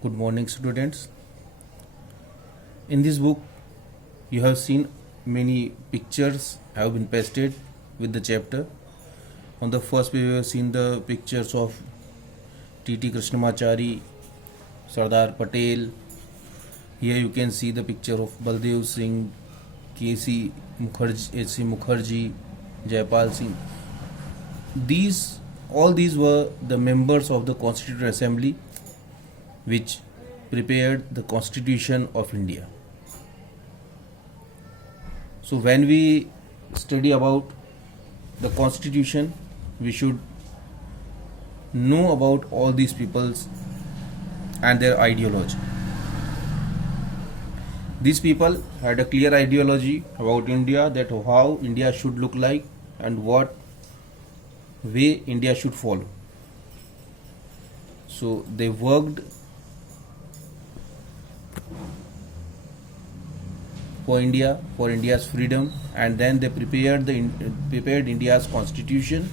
Good morning, students. In this book, you have seen many pictures have been pasted with the chapter. On the first page, you have seen the pictures of T.T. Krishnamachari, Sardar Patel. Here you can see the picture of Baldev Singh, K.C. Mukherjee, H.C. Mukherjee, Jaipal Singh. All these were the members of the Constituent Assembly which prepared the Constitution of India. So when we study about the Constitution, we should know about all these peoples and their ideology. These people had a clear ideology about India, that how India should look like and what way India should follow. So they worked for India, for India's freedom, and then they prepared India's constitution.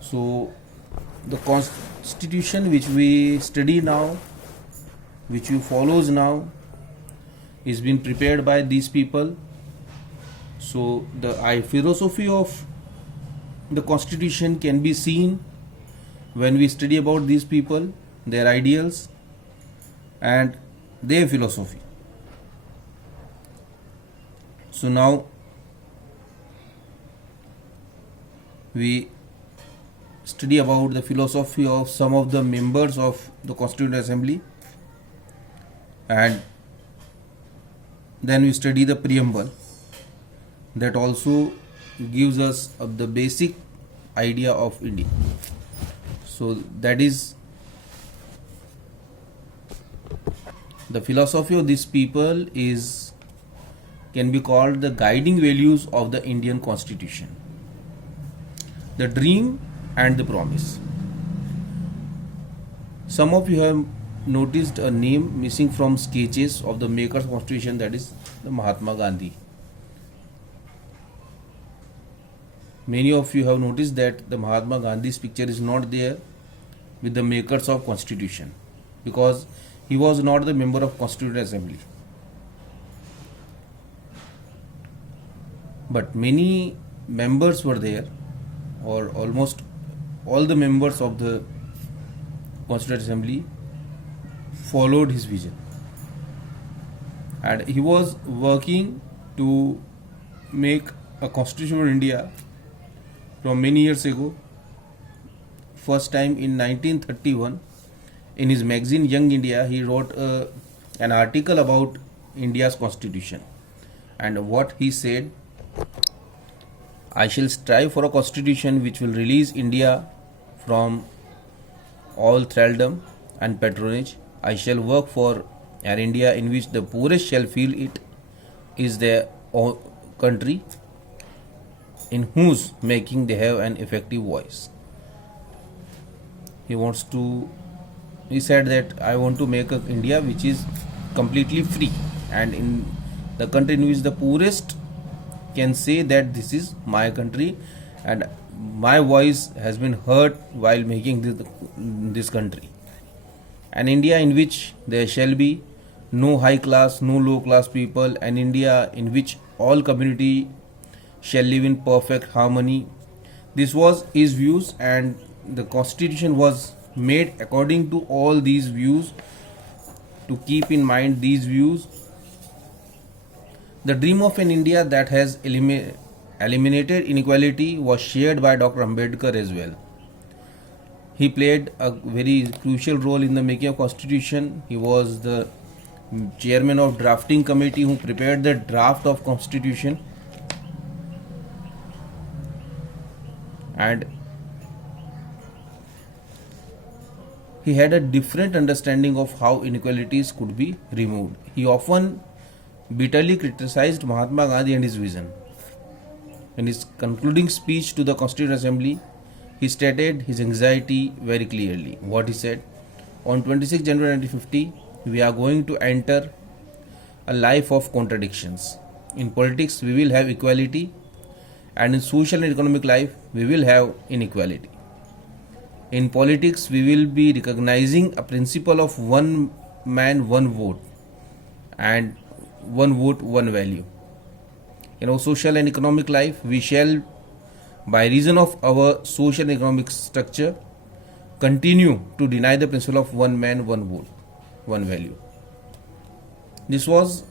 So the constitution which we study now, which we follows now, is being prepared by these people. So the philosophy of the constitution can be seen when we study about these people, their ideals and their philosophy. So now we study about the philosophy of some of the members of the Constituent Assembly, and then we study the preamble that also gives us the basic idea of India. So that is the philosophy of these people can be called the guiding values of the Indian Constitution. The dream and the promise. Some of you have noticed a name missing from sketches of the makers of Constitution, that is the Mahatma Gandhi. Many of you have noticed that the Mahatma Gandhi's picture is not there with the makers of Constitution because he was not the member of Constituent Assembly. But many members were there, or almost all the members of the Constituent Assembly followed his vision, and he was working to make a constitution for India from many years ago. First time in 1931, in his magazine Young India, he wrote an article about India's constitution, and what he said: I shall strive for a constitution which will release India from all thraldom and patronage. I shall work for an India in which the poorest shall feel it is their own country, in whose making they have an effective voice. He said that I want to make an India which is completely free, and in the country in which the poorest can say that this is my country and my voice has been heard while making this country. An India in which there shall be no high class, no low class people, an India in which all community shall live in perfect harmony. This was his views, and the constitution was made according to all these views. To keep in mind these views, the dream of an India that has eliminated inequality was shared by Dr. Ambedkar as well. He played a very crucial role in the making of constitution. He was the chairman of drafting committee who prepared the draft of constitution, and he had a different understanding of how inequalities could be removed. He often bitterly criticized Mahatma Gandhi and his vision. In his concluding speech to the Constituent Assembly, he stated his anxiety very clearly. What he said: on 26 January 1950, we are going to enter a life of contradictions. In politics, we will have equality, and in social and economic life, we will have inequality. In politics, we will be recognizing a principle of one man, one vote, and one vote, one value. In our social and economic life, we shall, by reason of our social and economic structure, continue to deny the principle of one man, one vote, one value. This was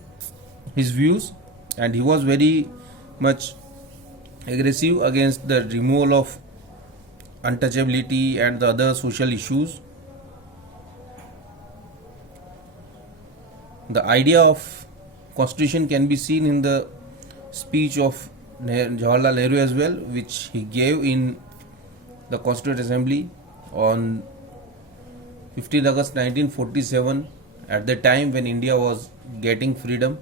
his views, and he was very much aggressive against the removal of untouchability and the other social issues. The idea of constitution can be seen in the speech of Jawaharlal Nehru as well, which he gave in the Constituent Assembly on 15 August 1947, at the time when India was getting freedom.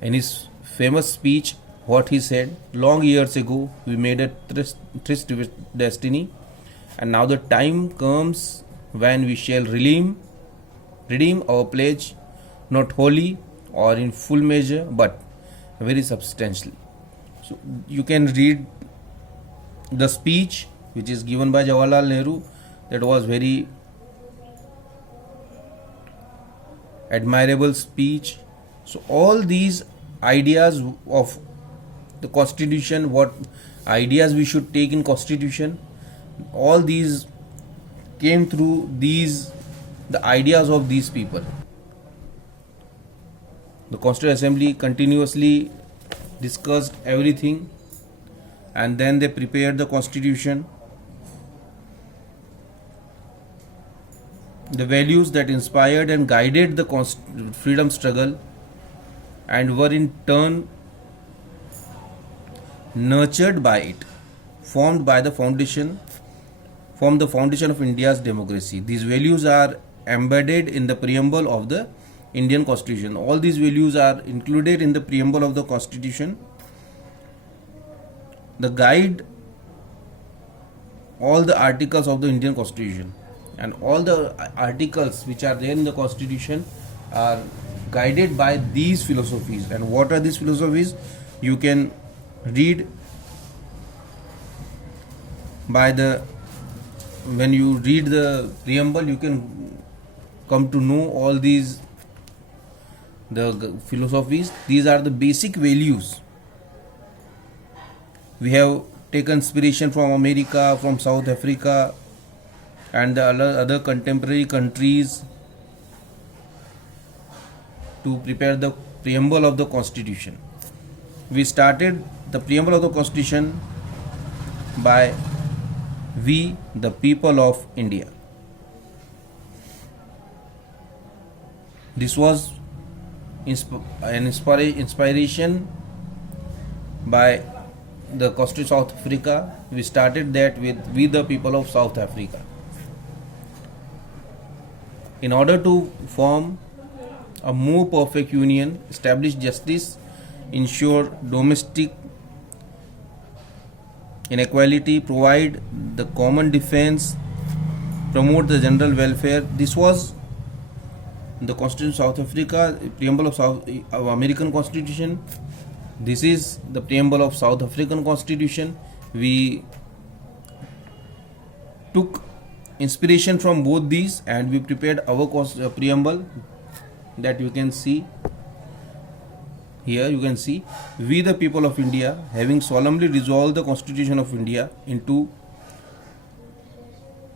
In his famous speech, what he said: long years ago, we made a tryst with destiny, and now the time comes when we shall redeem our pledge, not wholly or in full measure, but very substantially. So you can read the speech which is given by Jawaharlal Nehru. That was very admirable speech. So all these ideas of the constitution, what ideas we should take in constitution, all these came through the ideas of these people. The Constituent Assembly continuously discussed everything, and then they prepared the constitution. The values that inspired and guided the freedom struggle and were in turn nurtured by it, formed the foundation of India's democracy. These values are embedded in the preamble of the Indian Constitution. All these values are included in the preamble of the Constitution. The guide all the articles of the Indian Constitution, and all the articles which are there in the Constitution are guided by these philosophies. And what are these philosophies? You can read when you read the preamble, you can come to know all these the philosophies. These are the basic values. We have taken inspiration from America, from South Africa, and the other contemporary countries to prepare the preamble of the Constitution. We started the preamble of the Constitution by "We, the people of India." This was an inspiration by the Constitution of South Africa. We started that with "We, the people of South Africa." In order to form a more perfect union, establish justice, ensure domestic inequality, provide the common defense, promote the general welfare. This was the Constitution of South Africa, preamble of American Constitution. This is the preamble of South African Constitution. We took inspiration from both these and we prepared our preamble, that you can see here. You can see, "We, the people of India, having solemnly resolved the Constitution of India into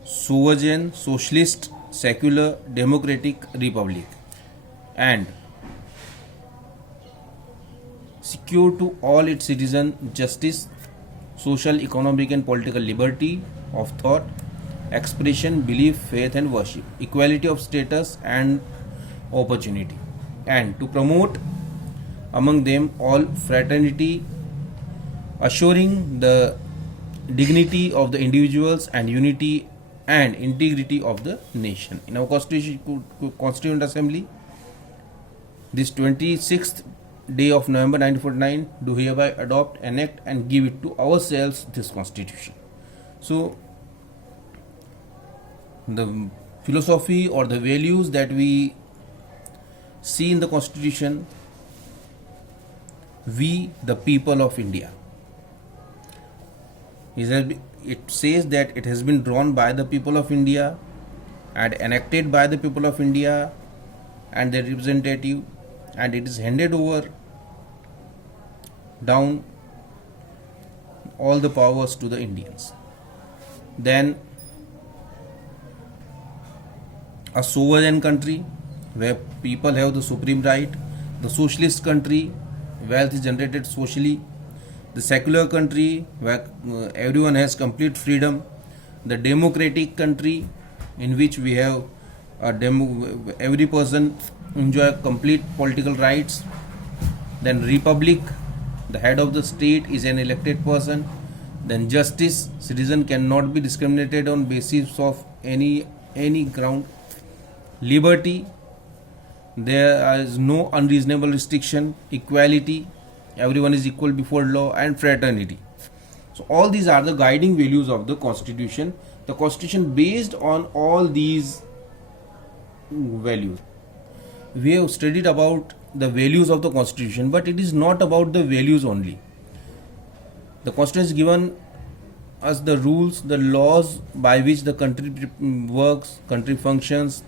sovereign, socialist, secular, democratic republic, and secure to all its citizens justice, social, economic, and political liberty of thought, expression, belief, faith, and worship, equality of status and opportunity, and to promote among them all fraternity, assuring the dignity of the individuals and unity and integrity of the nation." In our Constituent Assembly, this 26th day of November 1949, do hereby adopt, enact, and give it to ourselves this Constitution. So the philosophy or the values that we see in the Constitution: "We, the people of India," it says that it has been drawn by the people of India and enacted by the people of India and their representative, and it is handed over down all the powers to the Indians. Then a sovereign country where people have the supreme right, the socialist country, wealth is generated socially, the secular country where everyone has complete freedom, the democratic country in which we have every person enjoy complete political rights, then republic, the head of the state is an elected person, then justice, citizen cannot be discriminated on basis of any ground, liberty, there is no unreasonable restriction, equality, everyone is equal before law, and fraternity. So all these are the guiding values of the constitution. The constitution based on all these values. We have studied about the values of the constitution, but it is not about the values only. The constitution has given us the rules, the laws by which the country works, country functions.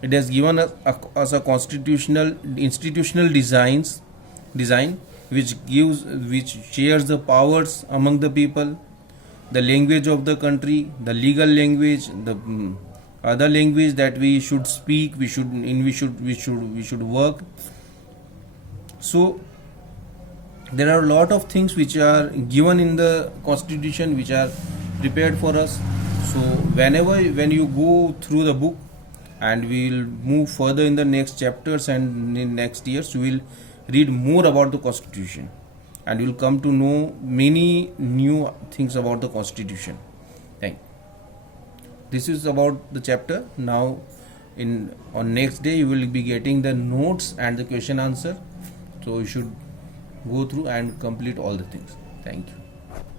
It has given us a constitutional institutional design which shares the powers among the people, the language of the country, the legal language, the other language that we should speak, we should work. So there are a lot of things which are given in the constitution which are prepared for us. So when you go through the book, and we will move further in the next chapters and in next years, we will read more about the constitution and you will come to know many new things about the constitution. Thank you. This is about the chapter. Now on next day you will be getting the notes and the question answer, so you should go through and complete all the things. Thank you.